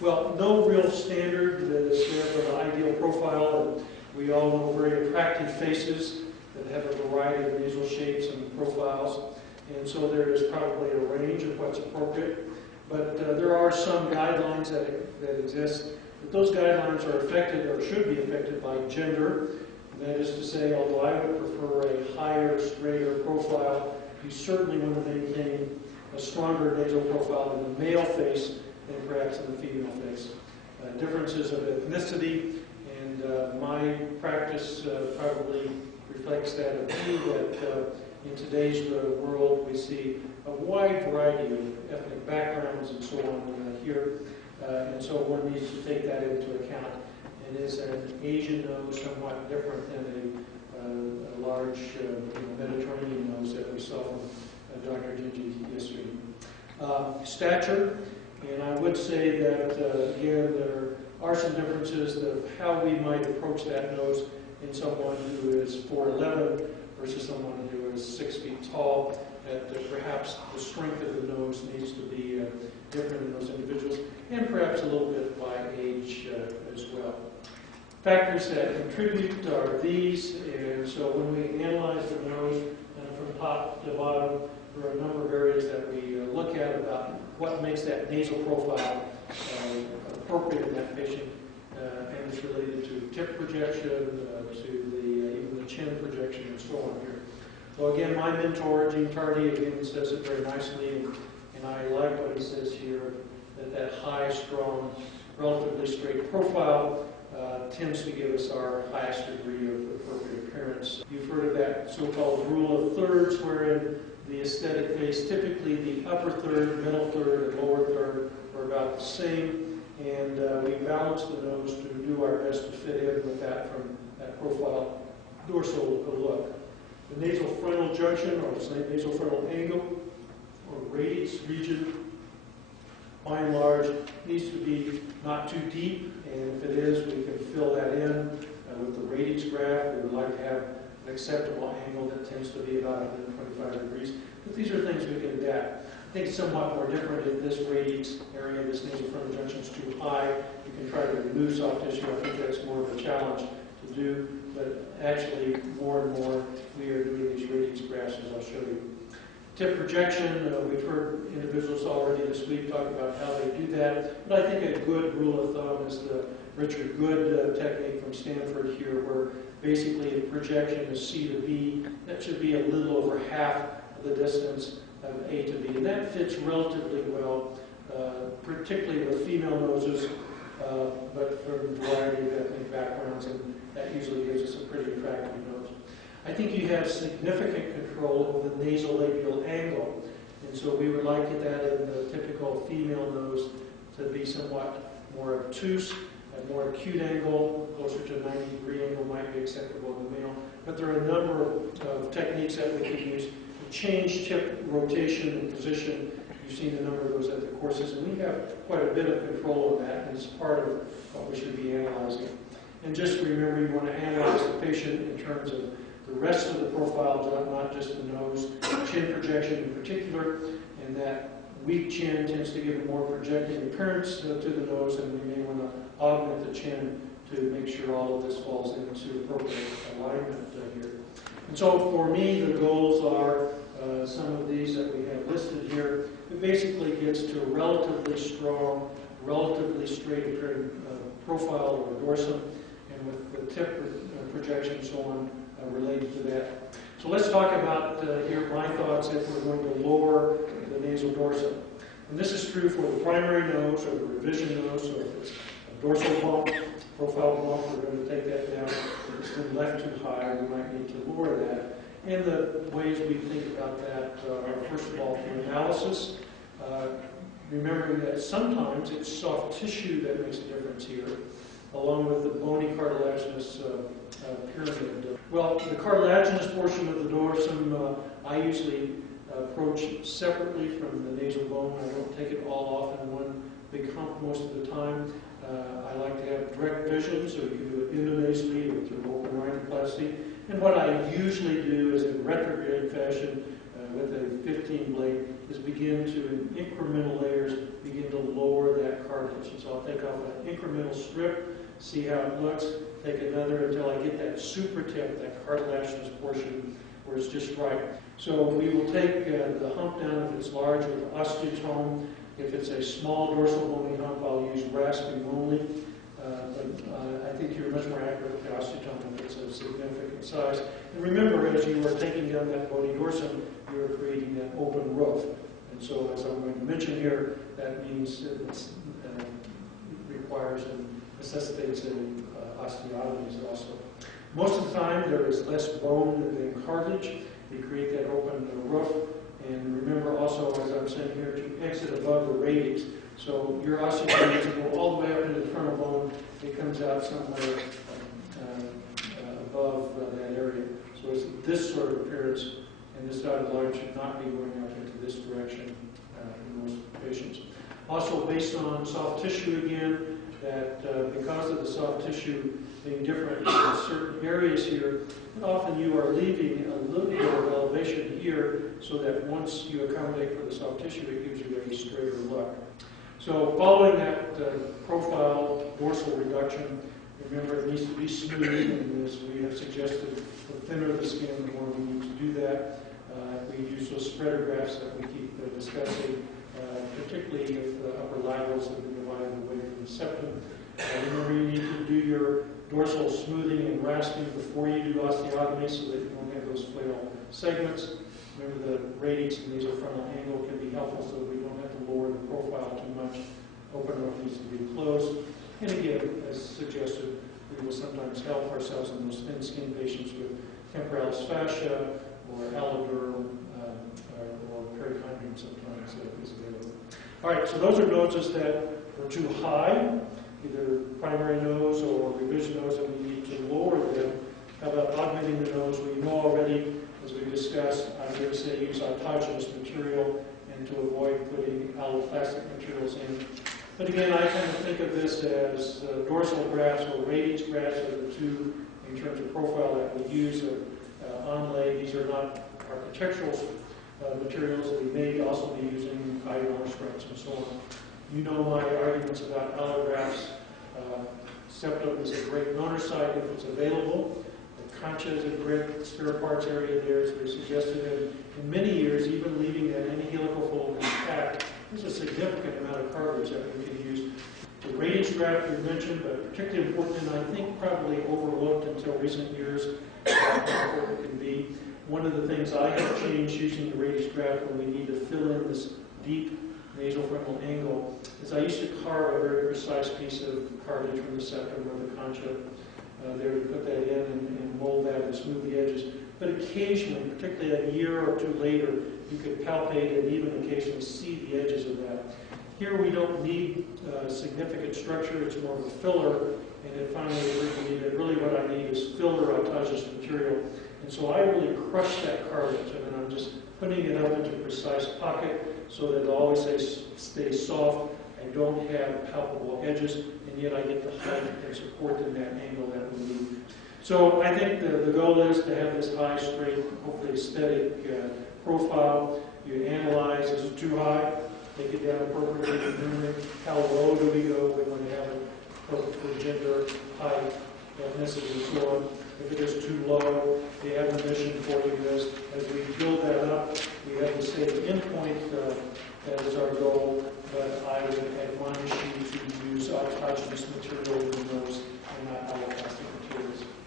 Well, no real standard that is there for the ideal profile. And we all know very attractive faces that have a variety of nasal shapes and profiles. And so there is probably a range of what's appropriate. But there are some guidelines that exist. But those guidelines are affected or should be affected by gender. That is to say, although I would prefer a higher, straighter profile, you certainly want to maintain a stronger nasal profile in the male face than perhaps in the female face. Differences of ethnicity, and my practice probably reflects that of you, that in today's world we see a wide variety of ethnic backgrounds and so on here, and so one needs to take that into account. And is an Asian nose somewhat different than a large Mediterranean nose that we saw from Dr. Gingy yesterday? Stature, and I would say that, again, there are some differences of how we might approach that nose in someone who is 4'11" versus someone who is 6 feet tall, that perhaps the strength of the nose needs to be different in those individuals, and perhaps a little bit by age as well. Factors that contribute are these, and so when we analyze the nose from top to bottom, there are a number of areas that we look at about what makes that nasal profile appropriate in that patient, and it's related to tip projection, to even the chin projection, and so on here. So again, my mentor, Gene Tardy, again says it very nicely, and I like what he says here, that high, strong, relatively straight profile tends to give us our highest degree of appropriate appearance. You've heard of that so-called rule of thirds, wherein the aesthetic face, typically the upper third, middle third, and lower third are about the same, and we balance the nose to do our best to fit in with that from that profile dorsal look. The nasal frontal junction, or nasal frontal angle, or radius region, by and large, needs to be not too deep, and if it is, we can fill that in with the radius graph. We would like to have an acceptable angle that tends to be about 125 degrees. But these are things we can adapt. I think it's somewhat more different if this radius area, this nasal frontal junction, is too high. You can try to remove soft tissue. I think that's more of a challenge to do. But actually, more and more, we are doing these radius graphs, as I'll show you. Tip projection, we've heard individuals already this week talk about how they do that, but I think a good rule of thumb is the Richard Good technique from Stanford here, where basically a projection is C to B. That should be a little over half of the distance of A to B, and that fits relatively well, particularly with female noses, but from a variety of ethnic backgrounds, and that usually gives us a pretty attractive nose. I think you have significant control over the nasolabial angle, and so we would like that in the typical female nose to be somewhat more obtuse, a more acute angle, closer to a 90-degree angle might be acceptable in the male. But there are a number of techniques that we can use to change tip rotation and position. You've seen a number of those at the courses, and we have quite a bit of control of that, and it's part of what we should be analyzing. And just remember, you want to analyze the patient in terms of the rest of the profile, not just the nose, chin projection in particular, and that weak chin tends to give a more projecting appearance to the nose, and we may want to augment the chin to make sure all of this falls into appropriate alignment here. And so for me, the goals are some of these that we have listed here. It basically gets to a relatively strong, relatively straight appearing profile or dorsum, and with the tip projection and so on related to that. So let's talk about here my thoughts if we're going to lower the nasal dorsum. And this is true for the primary nose or the revision nose, so if it's a dorsal bump, profile bump, we're going to take that down. If it's been left too high, we might need to lower that. And the ways we think about that are, first of all, through analysis. Remembering that sometimes it's soft tissue that makes a difference here, along with the bony cartilaginous pyramid. Well, the cartilaginous portion of the dorsum, I usually approach separately from the nasal bone. I don't take it all off in one big hump most of the time. I like to have direct vision, so you can do it endonasally or through open rhinoplasty. And what I usually do is in retrograde fashion with a 15-blade is begin to, in incremental layers, begin to lower that cartilage. And so I'll take off an incremental strip, see how it looks, take another until I get that super tip, that cartilaginous portion where it's just right. So we will take the hump down if it's large with osteotome. If it's a small dorsal bony hump, I'll use rasping only. But I think you're much more accurate with the osteotome if it's a significant size. And remember, as you are taking down that bony dorsum, you are creating that open roof. And so, as I'm going to mention here, that means it requires and necessitates an osteotomy also. Most of the time, there is less bone than cartilage. We create that open roof. And remember also, as I'm saying here, to exit above the radix. So your osteotomy doesn't go all the way up into the frontal bone. It comes out somewhere above that area. So it's this sort of appearance, and this dotted line should not be going up into this direction in most patients. Also, based on soft tissue again, that because of the soft tissue being different in certain areas here, often you are leaving a little bit of elevation here so that once you accommodate for the soft tissue, it gives you a straighter look. So following that profile dorsal reduction, remember it needs to be smooth, and as we have suggested, the thinner the skin, the more we need to do that. We use those spreader grafts that we keep discussing, particularly if the upper laterals have been divided away from the septum. Remember, you need to do your dorsal smoothing and rasping before you do osteotomy so that you don't have those flail segments. Remember, the radix and nasal frontal angle can be helpful so that we don't have to lower the profile too much. Open roof needs to be closed. And again, as suggested, we will sometimes help ourselves in those thin skin patients with temporalis fascia or alloderm or perichondrium sometimes is available. All right, so those are noses that are too high, either primary nose or revision nose, and we need to lower them. How about augmenting the nose? We know already, as we discussed, I'm going to say use autogenous material and to avoid putting alloplastic materials in. But again, I kind of think of this as dorsal grafts or radix grafts are the two in terms of profile that we use. Onlay, these are not architectural materials that we may also be using iron struts and so on. You know my arguments about allografts. Septum is a great donor site if it's available. The concha is a great spare parts area there, as we suggested. And in many years, even leaving that anhelical fold intact, there's a significant amount of cartilage that we can use. The radix graft we mentioned, but particularly important, and I think probably overlooked until recent years, how important it can be. One of the things I have changed using the radix graft when we need to fill in this deep nasal frontal angle is I used to carve a very precise piece of cartilage from the septum or the concha there to put that in and mold that and smooth the edges. But occasionally, particularly a year or two later, you could palpate and even occasionally see the edges of that. Here we don't need significant structure, it's more of a filler, and then finally really what I need is filler autogenous material. And so I really crush that cartilage, and then I'm just putting it up into a precise pocket so that it always stays soft. I don't have palpable edges, and yet I get the height and support in that angle that we need. So I think the goal is to have this high, straight, hopefully aesthetic profile. You analyze, is it too high? Take it down appropriately. Remember, how low do we go? We want to have it appropriate for gender, height, ethnicity, and so on. If it is too low, the admonition for you is, as we build that up, we have to say the endpoint, that is our goal, but I would admonish you to use autogenous material